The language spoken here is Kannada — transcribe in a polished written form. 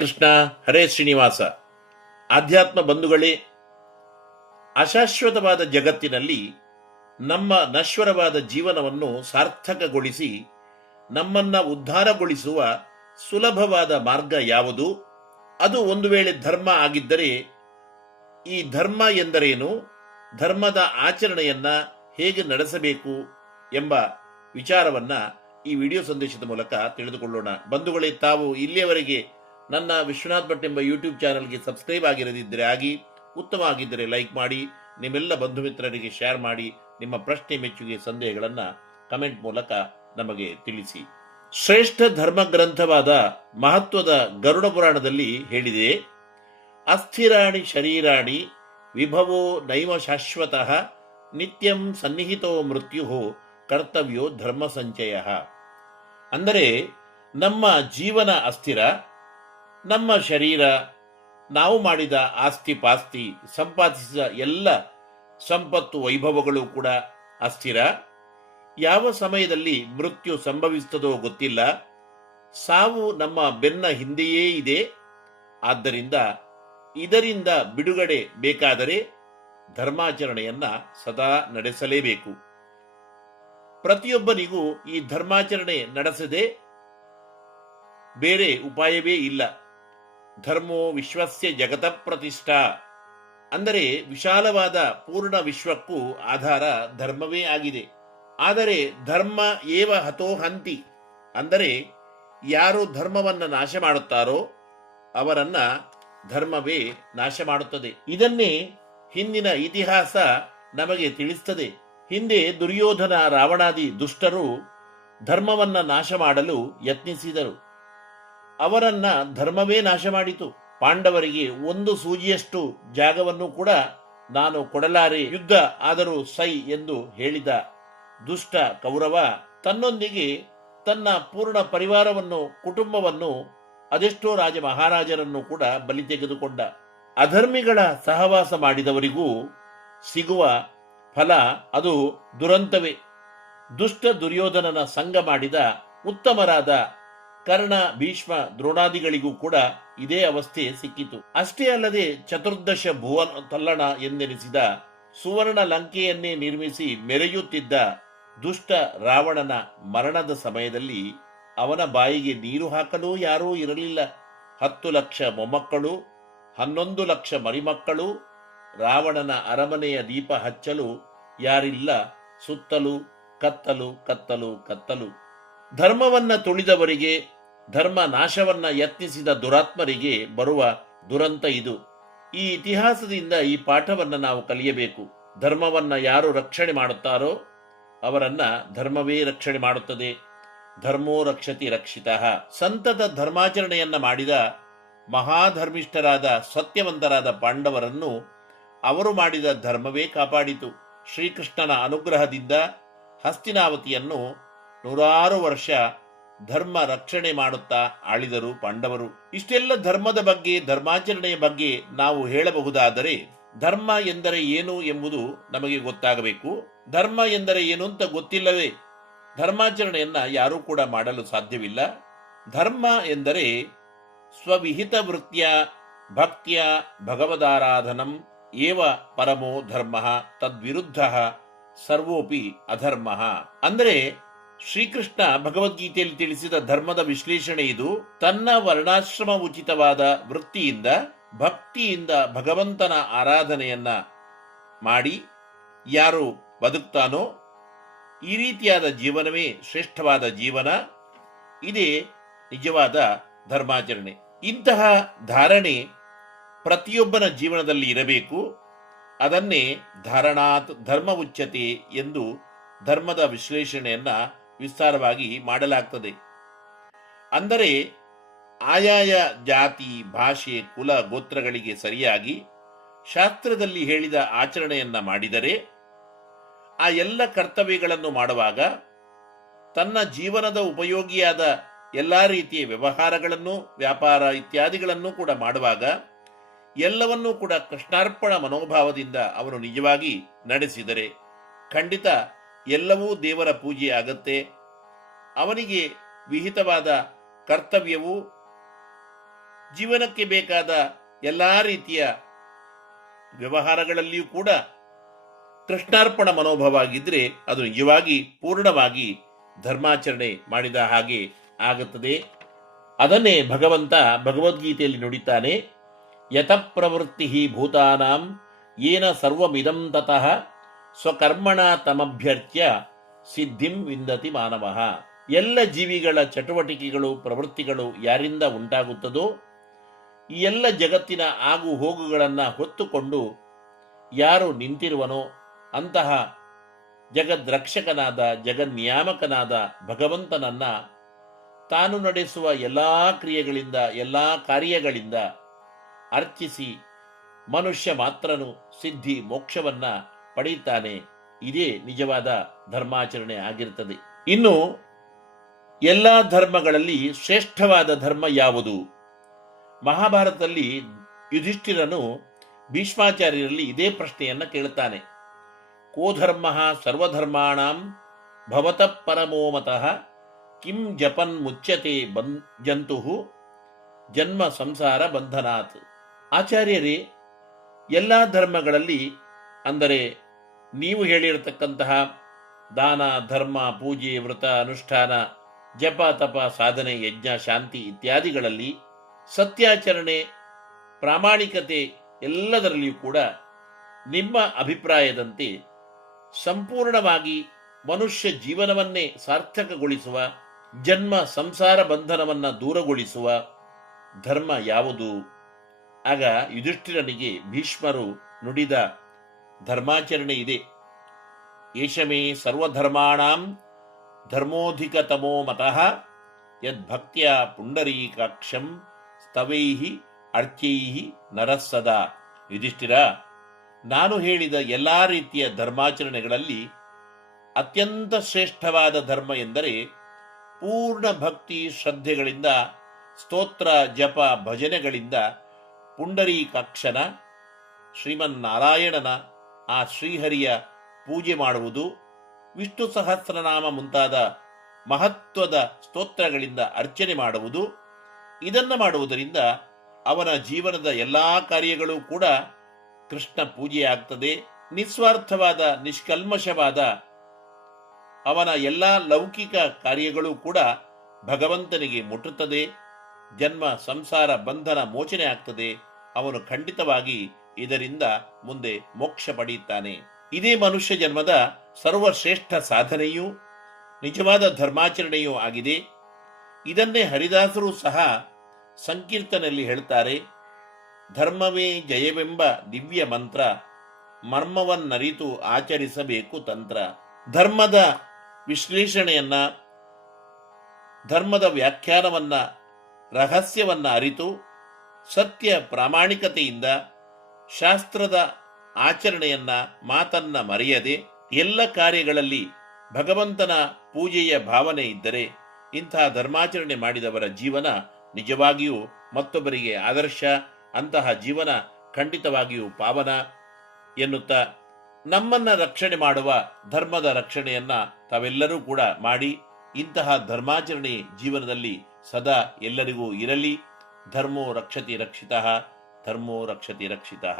ಕೃಷ್ಣ, ಹರೇ ಶ್ರೀನಿವಾಸ. ಆಧ್ಯಾತ್ಮ ಬಂಧುಗಳೇ, ಅಶಾಶ್ವತವಾದ ಜಗತ್ತಿನಲ್ಲಿ ನಮ್ಮ ನಶ್ವರವಾದ ಜೀವನವನ್ನು ಸಾರ್ಥಕಗೊಳಿಸಿ ನಮ್ಮನ್ನ ಉದ್ಧಾರಗೊಳಿಸುವ ಸುಲಭವಾದ ಮಾರ್ಗ ಯಾವುದು? ಅದು ಒಂದು ವೇಳೆ ಧರ್ಮ ಆಗಿದ್ದರೆ, ಈ ಧರ್ಮ ಎಂದರೇನು, ಧರ್ಮದ ಆಚರಣೆಯನ್ನ ಹೇಗೆ ನಡೆಸಬೇಕು ಎಂಬ ವಿಚಾರವನ್ನ ಈ ವಿಡಿಯೋ ಸಂದೇಶದ ಮೂಲಕ ತಿಳಿದುಕೊಳ್ಳೋಣ. ಬಂಧುಗಳೇ, ತಾವು ಇಲ್ಲಿಯವರೆಗೆ ನನ್ನ ವಿಶ್ವನಾಥ್ ಭಟ್ ಎಂಬ ಯೂಟ್ಯೂಬ್ ಚಾನಲ್ಗೆ ಸಬ್ಸ್ಕ್ರೈಬ್ ಆಗಿರದಿದ್ದರೆ ಆಗಿ, ಉತ್ತಮ ಆಗಿದ್ದರೆ ಲೈಕ್ ಮಾಡಿ, ನಿಮ್ಮೆಲ್ಲ ಬಂಧು ಮಿತ್ರರಿಗೆ ಶೇರ್ ಮಾಡಿ, ನಿಮ್ಮ ಪ್ರಶ್ನೆ, ಮೆಚ್ಚುಗೆ, ಸಂದೇಹಗಳನ್ನು ಕಮೆಂಟ್ ಮೂಲಕ ನಮಗೆ ತಿಳಿಸಿ. ಶ್ರೇಷ್ಠ ಧರ್ಮ ಗ್ರಂಥವಾದ ಮಹತ್ವದ ಗರುಡ ಪುರಾಣದಲ್ಲಿ ಹೇಳಿದೆ, ಅಸ್ಥಿರಾಣಿ ಶರೀರಾಣಿ ವಿಭವೋ ನೈವ ಶಾಶ್ವತಃ ನಿತ್ಯಂ ಸನ್ನಿಹಿತೋ ಮೃತ್ಯು ಕರ್ತವ್ಯೋ ಧರ್ಮ ಸಂಚಯ. ಅಂದರೆ ನಮ್ಮ ಜೀವನ ಅಸ್ಥಿರ, ನಮ್ಮ ಶರೀರ, ನಾವು ಮಾಡಿದ ಆಸ್ತಿ ಪಾಸ್ತಿ, ಸಂಪಾದಿಸಿದ ಎಲ್ಲ ಸಂಪತ್ತು ವೈಭವಗಳು ಕೂಡ ಅಸ್ಥಿರ. ಯಾವ ಸಮಯದಲ್ಲಿ ಮೃತ್ಯು ಸಂಭವಿಸುತ್ತದೋ ಗೊತ್ತಿಲ್ಲ. ಸಾವು ನಮ್ಮ ಬೆನ್ನ ಹಿಂದೆಯೇ ಇದೆ. ಆದ್ದರಿಂದ ಇದರಿಂದ ಬಿಡುಗಡೆ ಬೇಕಾದರೆ ಧರ್ಮಾಚರಣೆಯನ್ನ ಸದಾ ನಡೆಸಲೇಬೇಕು. ಪ್ರತಿಯೊಬ್ಬನಿಗೂ ಈ ಧರ್ಮಾಚರಣೆ ನಡೆಸದೆ ಬೇರೆ ಉಪಾಯವೇ ಇಲ್ಲ. ಧರ್ಮೋ ವಿಶ್ವಸ್ಯ ಜಗತ ಪ್ರತಿಷ್ಠಾ. ಅಂದರೆ ವಿಶಾಲವಾದ ಪೂರ್ಣ ವಿಶ್ವಕ್ಕೂ ಆಧಾರ ಧರ್ಮವೇ ಆಗಿದೆ. ಆದರೆ ಧರ್ಮ ಏವ ಹತೋ ಹಂತಿ. ಅಂದರೆ ಯಾರು ಧರ್ಮವನ್ನ ನಾಶ ಮಾಡುತ್ತಾರೋ ಅವರನ್ನ ಧರ್ಮವೇ ನಾಶ ಮಾಡುತ್ತದೆ. ಇದನ್ನೇ ಹಿಂದಿನ ಇತಿಹಾಸ ನಮಗೆ ತಿಳಿಸುತ್ತದೆ. ಹಿಂದೆ ದುರ್ಯೋಧನ, ರಾವಣಾದಿ ದುಷ್ಟರು ಧರ್ಮವನ್ನ ನಾಶ ಮಾಡಲು ಯತ್ನಿಸಿದರು. ಅವರನ್ನ ಧರ್ಮವೇ ನಾಶ ಮಾಡಿತು. ಪಾಂಡವರಿಗೆ ಒಂದು ಸೂಜಿಯಷ್ಟು ಜಾಗವನ್ನು ಕೂಡ ನಾನು ಕೊಡಲಾರೆ, ಯುದ್ಧ ಆದರೂ ಸೈ ಎಂದು ಹೇಳಿದ ದುಷ್ಟ ಕೌರವ ತನ್ನೊಂದಿಗೆ ತನ್ನ ಪೂರ್ಣ ಪರಿವಾರವನ್ನು, ಕುಟುಂಬವನ್ನು, ಅದೆಷ್ಟೋ ರಾಜ ಮಹಾರಾಜರನ್ನು ಕೂಡ ಬಲಿ ತೆಗೆದುಕೊಂಡ. ಅಧರ್ಮಿಗಳ ಸಹವಾಸ ಮಾಡಿದವರಿಗೂ ಸಿಗುವ ಫಲ ಅದು ದುರಂತವೇ. ದುಷ್ಟ ದುರ್ಯೋಧನನ ಸಂಗ ಮಾಡಿದ ಉತ್ತಮರಾದ ಕರ್ಣ, ಭೀಷ್ಮ, ದ್ರೋಣಾದಿಗಳಿಗೂ ಕೂಡ ಇದೇ ಅವಸ್ಥೆ ಸಿಕ್ಕಿತು. ಅಷ್ಟೇ ಅಲ್ಲದೆ ಚತುರ್ದಶ ಭುವನ ತಲ್ಲಣ ಎಂದೆನಿಸಿದ ಸುವರ್ಣ ಲಂಕೆಯನ್ನೇ ನಿರ್ಮಿಸಿ ಮೆರೆಯುತ್ತಿದ್ದ ದುಷ್ಟ ರಾವಣನ ಮರಣದ ಸಮಯದಲ್ಲಿ ಅವನ ಬಾಯಿಗೆ ನೀರು ಹಾಕಲು ಯಾರೂ ಇರಲಿಲ್ಲ. 10 ಲಕ್ಷ ಮೊಮ್ಮಕ್ಕಳು, 11 ಲಕ್ಷ ಮರಿಮಕ್ಕಳು, ರಾವಣನ ಅರಮನೆಯ ದೀಪ ಹಚ್ಚಲು ಯಾರಿಲ್ಲ. ಸುತ್ತಲೂ ಕತ್ತಲು ಕತ್ತಲು ಕತ್ತಲು. ಧರ್ಮವನ್ನ ತುಳಿದವರಿಗೆ, ಧರ್ಮ ನಾಶವನ್ನ ಯತ್ನಿಸಿದ ದುರಾತ್ಮರಿಗೆ ಬರುವ ದುರಂತ ಇದು. ಈ ಇತಿಹಾಸದಿಂದ ಈ ಪಾಠವನ್ನ ನಾವು ಕಲಿಯಬೇಕು. ಧರ್ಮವನ್ನ ಯಾರು ರಕ್ಷಣೆ ಮಾಡುತ್ತಾರೋ ಅವರನ್ನ ಧರ್ಮವೇ ರಕ್ಷಣೆ ಮಾಡುತ್ತದೆ. ಧರ್ಮೋ ರಕ್ಷತಿ ರಕ್ಷಿತಃ. ಸಂತತ ಧರ್ಮಾಚರಣೆಯನ್ನ ಮಾಡಿದ ಮಹಾಧರ್ಮಿಷ್ಠರಾದ ಸತ್ಯವಂತರಾದ ಪಾಂಡವರನ್ನು ಅವರು ಮಾಡಿದ ಧರ್ಮವೇ ಕಾಪಾಡಿತು. ಶ್ರೀಕೃಷ್ಣನ ಅನುಗ್ರಹದಿಂದ ಹಸ್ತಿನಾವತಿಯನ್ನು 100 ವರ್ಷ ಧರ್ಮ ರಕ್ಷಣೆ ಮಾಡುತ್ತಾ ಆಳಿದರು ಪಾಂಡವರು. ಇಷ್ಟೆಲ್ಲ ಧರ್ಮದ ಬಗ್ಗೆ, ಧರ್ಮಾಚರಣೆಯ ಬಗ್ಗೆ ನಾವು ಹೇಳಬಹುದಾದರೆ, ಧರ್ಮ ಎಂದರೆ ಏನು ಎಂಬುದು ನಮಗೆ ಗೊತ್ತಾಗಬೇಕು. ಧರ್ಮ ಎಂದರೆ ಏನು ಅಂತ ಗೊತ್ತಿಲ್ಲವೇ ಧರ್ಮಾಚರಣೆಯನ್ನ ಯಾರೂ ಕೂಡ ಮಾಡಲು ಸಾಧ್ಯವಿಲ್ಲ. ಧರ್ಮ ಎಂದರೆ ಸ್ವವಿಹಿತ ವೃತ್ತಿಯ ಭಕ್ತಿಯ ಭಗವದಾರಾಧನಂ ಏವ ಪರಮೋ ಧರ್ಮ ತದ್ವಿರುದ್ಧ ಸರ್ವೋಪಿ ಅಧರ್ಮ. ಅಂದರೆ ಶ್ರೀಕೃಷ್ಣ ಭಗವದ್ಗೀತೆಯಲ್ಲಿ ತಿಳಿಸಿದ ಧರ್ಮದ ವಿಶ್ಲೇಷಣೆ ಇದು. ತನ್ನ ವರ್ಣಾಶ್ರಮ ಉಚಿತವಾದ ವೃತ್ತಿಯಿಂದ, ಭಕ್ತಿಯಿಂದ ಭಗವಂತನ ಆರಾಧನೆಯನ್ನ ಮಾಡಿ ಯಾರು ಬದುಕ್ತಾನೋ ಈ ರೀತಿಯಾದ ಜೀವನವೇ ಶ್ರೇಷ್ಠವಾದ ಜೀವನ. ಇದೇ ನಿಜವಾದ ಧರ್ಮಾಚರಣೆ. ಇಂತಹ ಧಾರಣೆ ಪ್ರತಿಯೊಬ್ಬನ ಜೀವನದಲ್ಲಿ ಇರಬೇಕು. ಅದನ್ನೇ ಧಾರಣಾತ್ ಧರ್ಮ ಉಚ್ಯತೆ ಎಂದು ಧರ್ಮದ ವಿಶ್ಲೇಷಣೆಯನ್ನ ವಿಸ್ತಾರವಾಗಿ ಮಾಡಲಾಗ್ತದೆ. ಅಂದರೆ ಆಯಾಯ ಜಾತಿ, ಭಾಷೆ, ಕುಲ, ಗೋತ್ರಗಳಿಗೆ ಸರಿಯಾಗಿ ಶಾಸ್ತ್ರದಲ್ಲಿ ಹೇಳಿದ ಆಚರಣೆಯನ್ನ ಮಾಡಿದರೆ, ಆ ಎಲ್ಲ ಕರ್ತವ್ಯಗಳನ್ನು ಮಾಡುವಾಗ ತನ್ನ ಜೀವನದ ಉಪಯೋಗಿಯಾದ ಎಲ್ಲ ರೀತಿಯ ವ್ಯವಹಾರಗಳನ್ನು, ವ್ಯಾಪಾರ ಇತ್ಯಾದಿಗಳನ್ನು ಕೂಡ ಮಾಡುವಾಗ ಎಲ್ಲವನ್ನೂ ಕೂಡ ಕೃಷ್ಣಾರ್ಪಣ ಮನೋಭಾವದಿಂದ ಅವನು ನಿಜವಾಗಿ ನಡೆಸಿದರೆ ಖಂಡಿತ ಎಲ್ಲವೂ ದೇವರ ಪೂಜೆ ಆಗತ್ತೆ. ಅವನಿಗೆ ವಿಹಿತವಾದ ಕರ್ತವ್ಯವು ಜೀವನಕ್ಕೆ ಬೇಕಾದ ಎಲ್ಲ ರೀತಿಯ ವ್ಯವಹಾರಗಳಲ್ಲಿಯೂ ಕೂಡ ಕೃಷ್ಣಾರ್ಪಣ ಮನೋಭಾವ ಆಗಿದ್ರೆ ಅದು ನಿಜವಾಗಿ ಪೂರ್ಣವಾಗಿ ಧರ್ಮಾಚರಣೆ ಮಾಡಿದ ಹಾಗೆ ಆಗುತ್ತದೆ. ಅದನ್ನೇ ಭಗವಂತ ಭಗವದ್ಗೀತೆಯಲ್ಲಿ ನುಡಿತಾನೆ, ಯತಃ ಪ್ರವೃತ್ತಿ ಭೂತಾನಾಂ ಯೇನ ಸರ್ವಮಿದಂ ತತಃ ಸ್ವಕರ್ಮಣ ತಮಭ್ಯರ್ಚ್ಯ ಸಿದ್ಧಿಂ ವಿಂದತಿ ಮಾನವಃ. ಎಲ್ಲ ಜೀವಿಗಳ ಚಟುವಟಿಕೆಗಳು ಪ್ರವೃತ್ತಿಗಳು ಯಾರಿಂದ ಉಂಟಾಗುತ್ತದೋ ಈ ಎಲ್ಲ ಜಗತ್ತಿನ ಆಗು ಹೋಗುಗಳನ್ನು ಹೊತ್ತುಕೊಂಡು ಯಾರು ನಿಂತಿರುವನೋ ಅಂತಹ ಜಗದ್ರಕ್ಷಕನಾದ ಜಗನ್ನಿಯಾಮಕನಾದ ಭಗವಂತನನ್ನ ತಾನು ನಡೆಸುವ ಎಲ್ಲ ಕ್ರಿಯೆಗಳಿಂದ ಎಲ್ಲ ಕಾರ್ಯಗಳಿಂದ ಅರ್ಚಿಸಿ ಮನುಷ್ಯ ಮಾತ್ರನು ಸಿದ್ಧಿ ಮೋಕ್ಷವನ್ನ ಪಡೆಯುತ್ತಾನೆ. ಇದೇ ನಿಜವಾದ ಧರ್ಮಾಚರಣೆ ಆಗಿರುತ್ತದೆ. ಇನ್ನು ಎಲ್ಲ ಧರ್ಮಗಳಲ್ಲಿ ಶ್ರೇಷ್ಠವಾದ ಧರ್ಮ ಯಾವುದು? ಮಹಾಭಾರತದಲ್ಲಿ ಯುಧಿಷ್ಠಿರನು ಭೀಷ್ಮಾಚಾರ್ಯರಲ್ಲಿ ಇದೇ ಪ್ರಶ್ನೆಯನ್ನ ಕೇಳುತ್ತಾನೆ. ಕೋ ಧರ್ಮ ಸರ್ವಧರ್ಮಾಣಾಂ ಭವತಃ ಪರಮೋ ಮತಃ ಕಿಂ ಜಪನ್ ಮುಚ್ಯತೆ ಜಂತುಃ ಜನ್ಮ ಸಂಸಾರ ಬಂಧನಾತ್. ಆಚಾರ್ಯರೇ, ಎಲ್ಲ ಧರ್ಮಗಳಲ್ಲಿ ಅಂದರೆ ನೀವು ಹೇಳಿರತಕ್ಕಂತಹ ದಾನ ಧರ್ಮ ಪೂಜೆ ವ್ರತ ಅನುಷ್ಠಾನ ಜಪ ತಪ ಸಾಧನೆ ಯಜ್ಞ ಶಾಂತಿ ಇತ್ಯಾದಿಗಳಲ್ಲಿ ಸತ್ಯಾಚರಣೆ ಪ್ರಾಮಾಣಿಕತೆ ಎಲ್ಲದರಲ್ಲಿಯೂ ಕೂಡ ನಿಮ್ಮ ಅಭಿಪ್ರಾಯದಂತೆ ಸಂಪೂರ್ಣವಾಗಿ ಮನುಷ್ಯ ಜೀವನವನ್ನೇ ಸಾರ್ಥಕಗೊಳಿಸುವ ಜನ್ಮ ಸಂಸಾರ ಬಂಧನವನ್ನ ದೂರಗೊಳಿಸುವ ಧರ್ಮ ಯಾವುದು? ಆಗ ಯುಧಿಷ್ಠಿರನಿಗೆ ಭೀಷ್ಮರು ನುಡಿದ ಧರ್ಮಾಚರಣೆ ಇದೆ. ಏಷಮೇ ಸರ್ವಧರ್ಮಾಣಾಂ ಧರ್ಮೋಧಿಕತಮೋ ಮತಃ ಯದ್ಭಕ್ತ್ಯ ಪುಂಡರೀಕಾಕ್ಷಂ ಸ್ತವೈಹಿ ಅರ್ಚೈಹಿ ನರಸ್ಸದಾ. ಯುಧಿಷ್ಠಿರ, ನಾನು ಹೇಳಿದ ಎಲ್ಲಾ ರೀತಿಯ ಧರ್ಮಾಚರಣೆಗಳಲ್ಲಿ ಅತ್ಯಂತ ಶ್ರೇಷ್ಠವಾದ ಧರ್ಮ ಎಂದರೆ ಪೂರ್ಣ ಭಕ್ತಿ ಶ್ರದ್ಧೆಗಳಿಂದ ಸ್ತೋತ್ರ ಜಪ ಭಜನೆಗಳಿಂದ ಪುಂಡರೀಕಾಕ್ಷನ ಶ್ರೀಮನ್ನಾರಾಯಣನ ಆ ಶ್ರೀಹರಿಯ ಪೂಜೆ ಮಾಡುವುದು, ವಿಷ್ಣು ಸಹಸ್ರನಾಮ ಮುಂತಾದ ಮಹತ್ವದ ಸ್ತೋತ್ರಗಳಿಂದ ಅರ್ಚನೆ ಮಾಡುವುದು. ಇದನ್ನು ಮಾಡುವುದರಿಂದ ಅವನ ಜೀವನದ ಎಲ್ಲಾ ಕಾರ್ಯಗಳು ಕೂಡ ಕೃಷ್ಣ ಪೂಜೆಯಾಗ್ತದೆ. ನಿಸ್ವಾರ್ಥವಾದ ನಿಷ್ಕಲ್ಮಶವಾದ ಅವನ ಎಲ್ಲ ಲೌಕಿಕ ಕಾರ್ಯಗಳು ಕೂಡ ಭಗವಂತನಿಗೆ ಮುಟ್ಟುತ್ತದೆ. ಜನ್ಮ ಸಂಸಾರ ಬಂಧನ ಮೋಚನೆ ಆಗ್ತದೆ. ಅವನು ಖಂಡಿತವಾಗಿ ಇದರಿಂದ ಮುಂದೆ ಮೋಕ್ಷ ಪಡೆಯುತ್ತಾನೆ. ಇದೇ ಮನುಷ್ಯ ಜನ್ಮದ ಸರ್ವಶ್ರೇಷ್ಠ ಸಾಧನೆಯೂ ನಿಜವಾದ ಧರ್ಮಾಚರಣೆಯೂ ಆಗಿದೆ. ಇದನ್ನೇ ಹರಿದಾಸರು ಸಹ ಸಂಕೀರ್ತನೆಯಲ್ಲಿ ಹೇಳ್ತಾರೆ. ಧರ್ಮವೇ ಜಯವೆಂಬ ದಿವ್ಯ ಮಂತ್ರ, ಮರ್ಮವನ್ನರಿತು ಆಚರಿಸಬೇಕು ತಂತ್ರ. ಧರ್ಮದ ವಿಶ್ಲೇಷಣೆಯನ್ನ, ಧರ್ಮದ ವ್ಯಾಖ್ಯಾನವನ್ನ, ರಹಸ್ಯವನ್ನ ಅರಿತು ಸತ್ಯ ಪ್ರಾಮಾಣಿಕತೆಯಿಂದ ಶಾಸ್ತ್ರದ ಆಚರಣೆಯನ್ನ ಮಾತನ್ನ ಮರೆಯದೆ ಎಲ್ಲ ಕಾರ್ಯಗಳಲ್ಲಿ ಭಗವಂತನ ಪೂಜೆಯ ಭಾವನೆ ಇದ್ದರೆ ಇಂತಹ ಧರ್ಮಾಚರಣೆ ಮಾಡಿದವರ ಜೀವನ ನಿಜವಾಗಿಯೂ ಮತ್ತೊಬ್ಬರಿಗೆ ಆದರ್ಶ. ಅಂತಹ ಜೀವನ ಖಂಡಿತವಾಗಿಯೂ ಪಾವನ ಎನ್ನುತ್ತಾ ನಮ್ಮನ್ನ ರಕ್ಷಣೆ ಮಾಡುವ ಧರ್ಮದ ರಕ್ಷಣೆಯನ್ನ ತಾವೆಲ್ಲರೂ ಕೂಡ ಮಾಡಿ ಇಂತಹ ಧರ್ಮಾಚರಣೆ ಜೀವನದಲ್ಲಿ ಸದಾ ಎಲ್ಲರಿಗೂ ಇರಲಿ. ಧರ್ಮೋ ರಕ್ಷತಿ ರಕ್ಷಿತಃ, ಧರ್ಮೋ ರಕ್ಷತಿ ರಕ್ಷಿತಃ.